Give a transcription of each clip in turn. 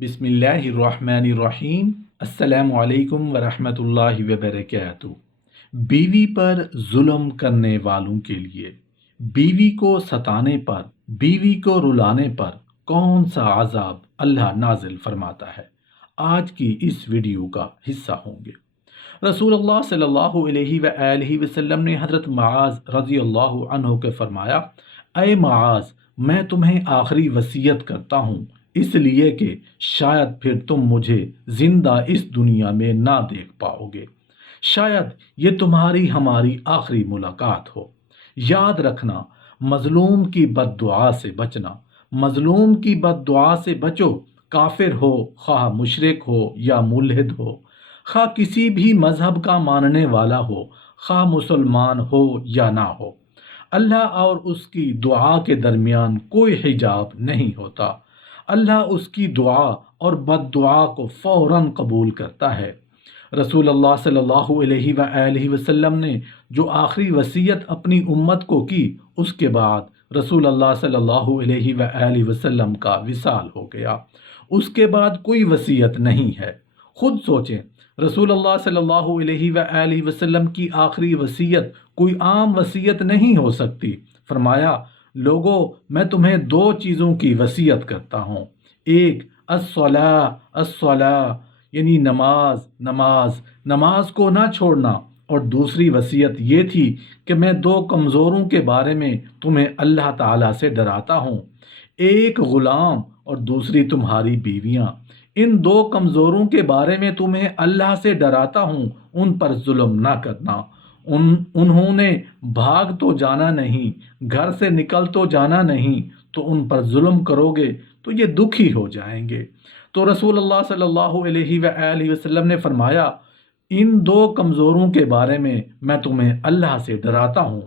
बिस्मिल्लाहिर्रहमानिर्रहीम। अस्सलामु अलैकुम वरहमतुल्लाहि वबरकातुहू। बीवी पर जुल्म करने वालों के लिए, बीवी को सताने पर, बीवी को रुलाने पर कौन सा अजाब अल्लाह नाजिल फरमाता है, आज की इस वीडियो का हिस्सा होंगे। रसूलुल्लाह सल्लल्लाहु अलैहि वसल्लम ने हज़रत मुआज़ रज़ी अल्लाहु अन्हु को फरमाया, ऐ मुआज़, मैं तुम्हें आखिरी वसीयत करता हूँ, इसलिए कि शायद फिर तुम मुझे जिंदा इस दुनिया में ना देख पाओगे। शायद ये तुम्हारी हमारी आखिरी मुलाकात हो। याद रखना, मजलूम की बद्दुआ से बचना। मजलूम की बद्दुआ से बचो, काफिर हो, ख्वाह मुशरिक हो या मुल्हिद हो, खा किसी भी मजहब का मानने वाला हो, खा मुसलमान हो या ना हो। अल्लाह और उसकी दुआ के दरमियान कोई हिजाब नहीं होता। अल्लाह उसकी दुआ और बद्दुआ को फ़ौरन कबूल करता है। रसूलुल्लाह सल्लल्लाहु अलैहि वसल्लम ने जो आखिरी वसीयत अपनी उम्मत को की, उसके बाद रसूलुल्लाह सल्लल्लाहु अलैहि वसल्लम का विसाल हो गया। उसके बाद कोई वसीयत नहीं है। खुद सोचें, रसूलुल्लाह सल्लल्लाहु अलैहि वसल्लम की आखिरी वसीयत कोई आम वसीयत नहीं हो सकती। फरमाया, लोगों, मैं तुम्हें दो चीज़ों की वसीयत करता हूँ। एक, अस्सला अस्सला, यानी नमाज नमाज नमाज को ना छोड़ना। और दूसरी वसीयत ये थी कि मैं दो कमज़ोरों के बारे में तुम्हें अल्लाह ताला से डराता हूँ, एक ग़ुलाम और दूसरी तुम्हारी बीवियाँ। इन दो कमज़ोरों के बारे में तुम्हें अल्लाह से डराता हूँ, उन पर जुल्म ना करना। उन्होंने भाग तो जाना नहीं, घर से निकल तो जाना नहीं, तो उन पर जुल्म करोगे तो ये दुखी हो जाएंगे। तो रसूलुल्लाह सल्लल्लाहु अलैहि वसल्लम ने फरमाया, इन दो कमज़ोरों के बारे में मैं तुम्हें अल्लाह से डराता हूँ।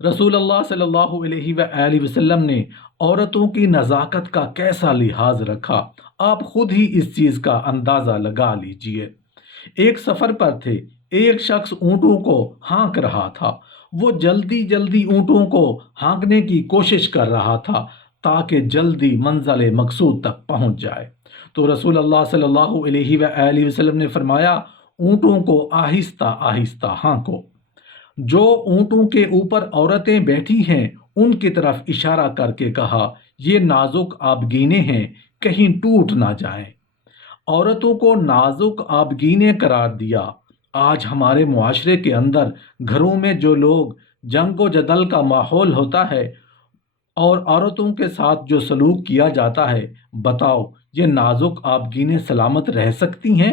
रसूलुल्लाह सल्लल्लाहु अलैहि वसल्लम ने औरतों की नज़ाकत का कैसा लिहाज रखा, आप खुद ही इस चीज़ का अंदाज़ा लगा लीजिए। एक सफ़र पर थे, एक शख्स ऊँटों को हाँक रहा था। वो जल्दी जल्दी ऊँटों को हाँकने की कोशिश कर रहा था ताकि जल्दी मंज़िल मकसूद तक पहुँच जाए। तो रसूलुल्लाह सल्लल्लाहु अलैहि वसल्लम ने फरमाया, ऊँटों को आहिस्ता आहिस्ता हाँको। जो ऊँटों के ऊपर औरतें बैठी हैं, उनकी तरफ इशारा करके कहा, ये नाजुक आबगीने हैं, कहीं टूट ना जाएं। औरतों को नाजुक आबगीने करार दिया। आज हमारे मुआशरे के अंदर घरों में जो लोग जंग व जदल का माहौल होता है और औरतों के साथ जो सलूक किया जाता है, बताओ ये नाजुक आबगीने सलामत रह सकती हैं?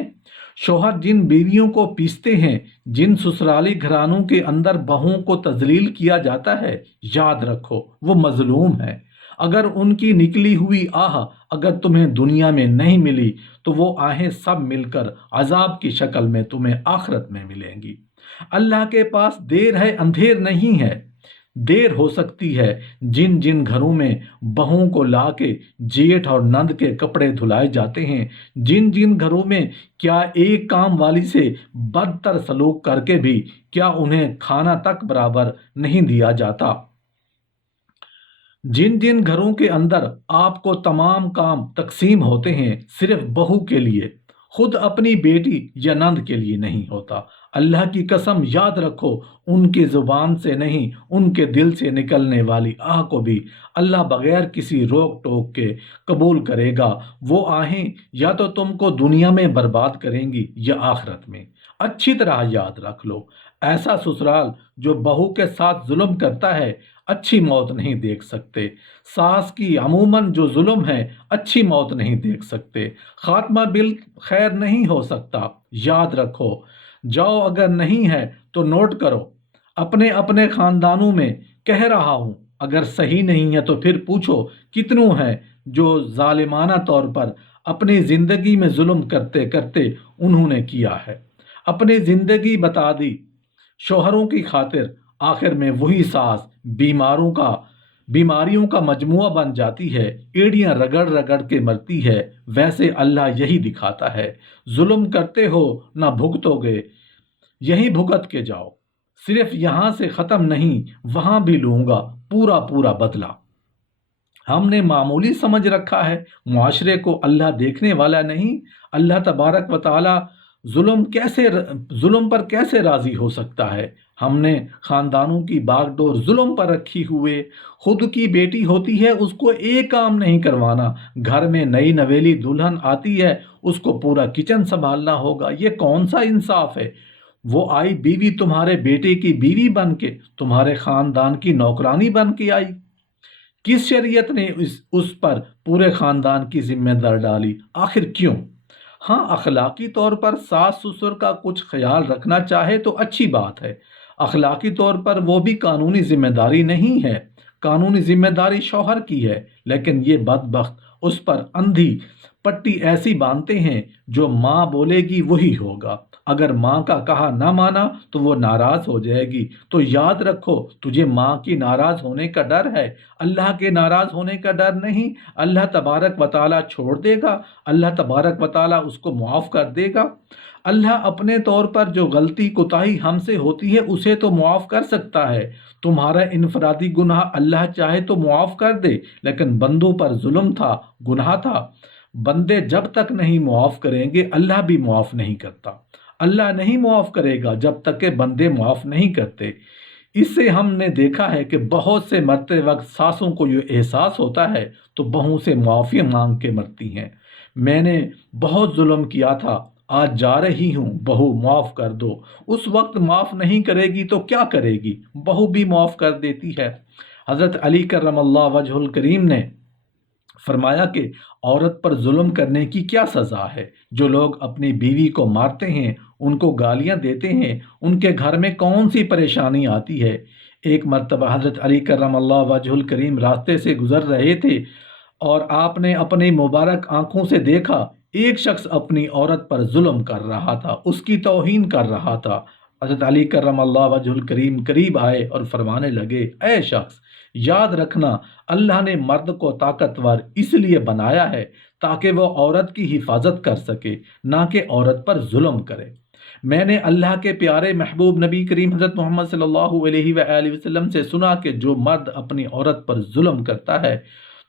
शोहर जिन बीवियों को पीसते हैं, जिन ससुराली घरानों के अंदर बहुओं को तजलील किया जाता है, याद रखो वो मजलूम है। अगर उनकी निकली हुई आह अगर तुम्हें दुनिया में नहीं मिली, तो वो आहें सब मिलकर अजाब की शक्ल में तुम्हें आखिरत में मिलेंगी। अल्लाह के पास देर है, अंधेर नहीं है। देर हो सकती है जिन जिन घरों में बहुओं को लाके जेठ और नंद के कपड़े धुलाए जाते हैं, जिन जिन घरों में क्या एक काम वाली से बदतर सलूक करके भी क्या उन्हें खाना तक बराबर नहीं दिया जाता, जिन जिन घरों के अंदर आपको तमाम काम तकसीम होते हैं सिर्फ बहू के लिए, खुद अपनी बेटी या नंद के लिए नहीं होता। अल्लाह की कसम, याद रखो, उनकी ज़ुबान से नहीं, उनके दिल से निकलने वाली आह को भी अल्लाह बगैर किसी रोक टोक के कबूल करेगा। वो आहें या तो तुमको दुनिया में बर्बाद करेंगी या आखिरत में। अच्छी तरह याद रख लो, ऐसा ससुराल जो बहू के साथ जुल्म करता है, अच्छी मौत नहीं देख सकते। सास की अमूमन जो जुल्म है, अच्छी मौत नहीं देख सकते। खात्मा बिल खैर नहीं हो सकता। याद रखो, जाओ अगर नहीं है तो नोट करो। अपने अपने खानदानों में कह रहा हूँ, अगर सही नहीं है तो फिर पूछो कितनों हैं जो जालिमाना तौर पर अपनी ज़िंदगी में जुल्म करते करते उन्होंने किया है, अपनी ज़िंदगी बता दी शोहरों की खातिर। आखिर में वही सास बीमारियों का मजमुआ बन जाती है, एड़ियां रगड़ रगड़ के मरती है। वैसे अल्लाह यही दिखाता है, जुल्म करते हो ना भुगतोगे, यही भुगत के जाओ। सिर्फ यहाँ से ख़त्म नहीं, वहाँ भी लूँगा पूरा पूरा बदला। हमने मामूली समझ रखा है। मुआशरे को अल्लाह देखने वाला नहीं। अल्लाह तबारक व ताला जुल्म पर कैसे राज़ी हो सकता है। हमने ख़ानदानों की बागडोर जुल्म पर रखी हुए, खुद की बेटी होती है उसको एक काम नहीं करवाना, घर में नई नवेली दुल्हन आती है उसको पूरा किचन संभालना होगा, ये कौन सा इंसाफ है। वो आई बीवी तुम्हारे बेटे की बीवी बन के, तुम्हारे ख़ानदान की नौकरानी बन के आई। किस शरीयत ने उस पर पूरे ख़ानदान की जिम्मेदार डाली, आखिर क्यों। हाँ, अखलाकी तौर पर सास ससुर का कुछ ख्याल रखना चाहे तो अच्छी बात है। अखलाकी तौर पर वो भी कानूनी जिम्मेदारी नहीं है, कानूनी जिम्मेदारी शौहर की है। लेकिन ये बदबख्त उस पर अंधी पट्टी ऐसी बांधते हैं जो माँ बोलेगी वही होगा। अगर माँ का कहा ना माना तो वो नाराज हो जाएगी। तो याद रखो, तुझे माँ की नाराज होने का डर है, अल्लाह के नाराज होने का डर नहीं। अल्लाह तबारक व ताला छोड़ देगा, अल्लाह तबारक व ताला उसको मुआफ़ कर देगा। अल्लाह अपने तौर पर जो गलती कोताही हमसे होती है उसे तो मुआफ़ कर सकता है। तुम्हारा इनफरादी गुनाह अल्लाह चाहे तो मुआफ़ कर दे, लेकिन बंदों पर जुल्म था, गुनाह था। बंदे जब तक नहीं मुआफ़ करेंगे अल्लाह भी मुआफ़ नहीं करता। अल्लाह नहीं मुआफ़ करेगा जब तक के बंदे मुआफ़ नहीं करते। इससे हमने देखा है कि बहुत से मरते वक्त सासों को ये एहसास होता है तो बहू से मुआफ़ी मांग के मरती हैं। मैंने बहुत जुल्म किया था, आज जा रही हूँ, बहू माफ़ कर दो। उस वक्त माफ़ नहीं करेगी तो क्या करेगी, बहू भी माफ़ कर देती है। हज़रत अली करमल्लाहु वजहुल करीम ने फरमाया कि औरत पर जुल्म करने की क्या सज़ा है। जो लोग अपनी बीवी को मारते हैं, उनको गालियां देते हैं, उनके घर में कौन सी परेशानी आती है। एक मर्तबा हज़रत अली करमल्लाहु वजहुल करीम रास्ते से गुज़र रहे थे और आपने अपनी मुबारक आंखों से देखा एक शख्स अपनी औरत पर जुल्म कर रहा था, उसकी तौहीन कर रहा था। हज़रत अली करमल्लाहु वजहुल करीम करीब आए और फरमाने लगे, ऐ शख्स, याद रखना, अल्लाह ने मर्द को ताकतवर इसलिए बनाया है ताकि वो औरत की हिफाजत कर सके, ना कि औरत पर जुल्म करे। मैंने अल्लाह के प्यारे महबूब नबी करीम हज़रत मोहम्मद सल्लल्लाहु अलैहि वसल्लम से सुना कि जो मर्द अपनी औरत पर जुल्म करता है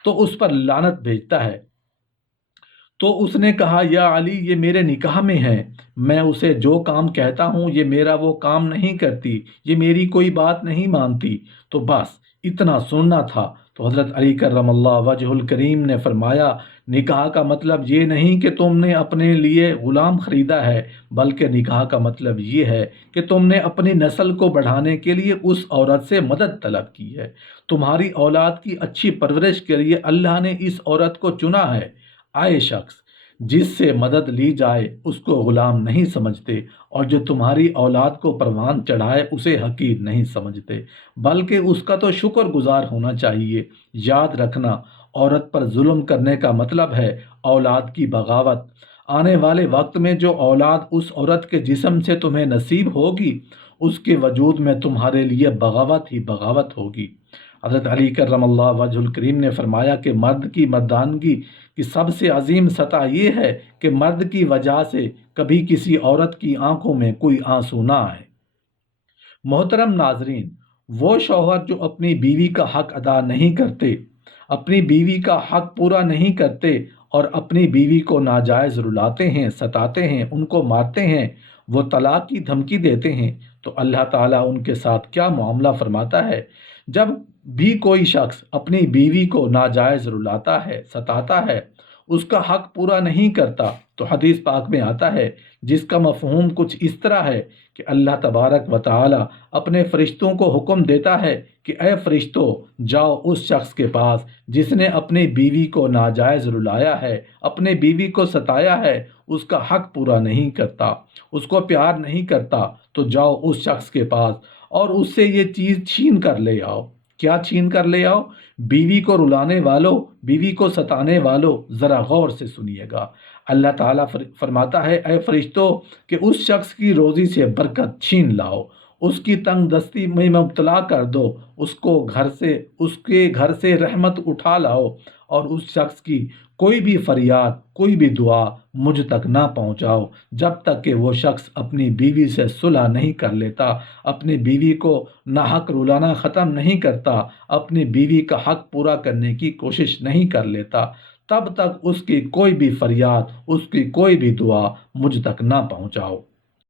तो उस पर लानत भेजता है। तो उसने कहा, या अली, ये मेरे निकाह में है, मैं उसे जो काम कहता हूँ ये मेरा वो काम नहीं करती, ये मेरी कोई बात नहीं मानती। तो बस इतना सुनना था। तो हज़रत अली करमल्लाहु वजहुल करीम ने फरमाया, निकाह का मतलब ये नहीं कि तुमने अपने लिए ग़ुलाम ख़रीदा है, बल्कि निकाह का मतलब ये है कि तुमने अपनी नस्ल को बढ़ाने के लिए उस औरत से मदद तलब की है। तुम्हारी औलाद की अच्छी परवरिश के लिए अल्लाह ने इस औरत को चुना है। आए शख्स, जिससे मदद ली जाए उसको गुलाम नहीं समझते, और जो तुम्हारी औलाद को परवान चढ़ाए उसे हकीर नहीं समझते, बल्कि उसका तो शुक्रगुजार होना चाहिए। याद रखना, औरत पर जुल्म करने का मतलब है औलाद की बगावत। आने वाले वक्त में जो औलाद उस औरत के जिस्म से तुम्हें नसीब होगी, उसके वजूद में तुम्हारे लिए बगावत ही बगावत होगी। हज़रत अली करमल्लाहु वजहुल करीम ने फरमाया कि मर्द की मर्दानगी की सबसे अजीम सतह ये है कि मर्द की वजह से कभी किसी औरत की आंखों में कोई आंसू ना आए। मोहतरम नाजरीन, वो शौहर जो अपनी बीवी का हक अदा नहीं करते, अपनी बीवी का हक पूरा नहीं करते और अपनी बीवी को नाजायज़ रुलाते हैं, सताते हैं, उनको मारते हैं, वो तलाक की धमकी देते हैं, तो अल्लाह ताला उनके साथ क्या मामला फरमाता है। जब भी कोई शख्स अपनी बीवी को नाजायज़ रुलाता है, सताता है, उसका हक पूरा नहीं करता, तो हदीस पाक में आता है जिसका मफ़हूम कुछ इस तरह है कि अल्लाह तबारक व ताला अपने फ़रिश्तों को हुक्म देता है कि ए फ़रिश्तों, जाओ उस शख्स के पास जिसने अपनी बीवी को नाजायज़ रुलाया है, अपने बीवी को सताया है, उसका हक पूरा नहीं करता, उसको प्यार नहीं करता, तो जाओ उस शख्स के पास और उससे ये चीज़ छीन कर ले आओ। क्या छीन कर ले आओ? बीवी को रुलाने वालों, बीवी को सताने वालों, ज़रा गौर से सुनिएगा। अल्लाह ताला फरमाता है, ए फरिश्तों, कि उस शख्स की रोज़ी से बरकत छीन लाओ, उसकी तंग दस्ती में मुब्तला कर दो, उसके घर से रहमत उठा लाओ اور اس شخص کی کوئی بھی فریاد کوئی بھی دعا مجھ تک نہ پہنچاؤ جب تک کہ وہ شخص اپنی بیوی سے صلح نہیں کر لیتا، اپنی بیوی کو ناحق رلانا ختم نہیں کرتا، اپنی بیوی کا حق پورا کرنے کی کوشش نہیں کر لیتا، تب تک اس کی کوئی بھی فریاد اس کی کوئی بھی دعا مجھ تک نہ پہنچاؤ۔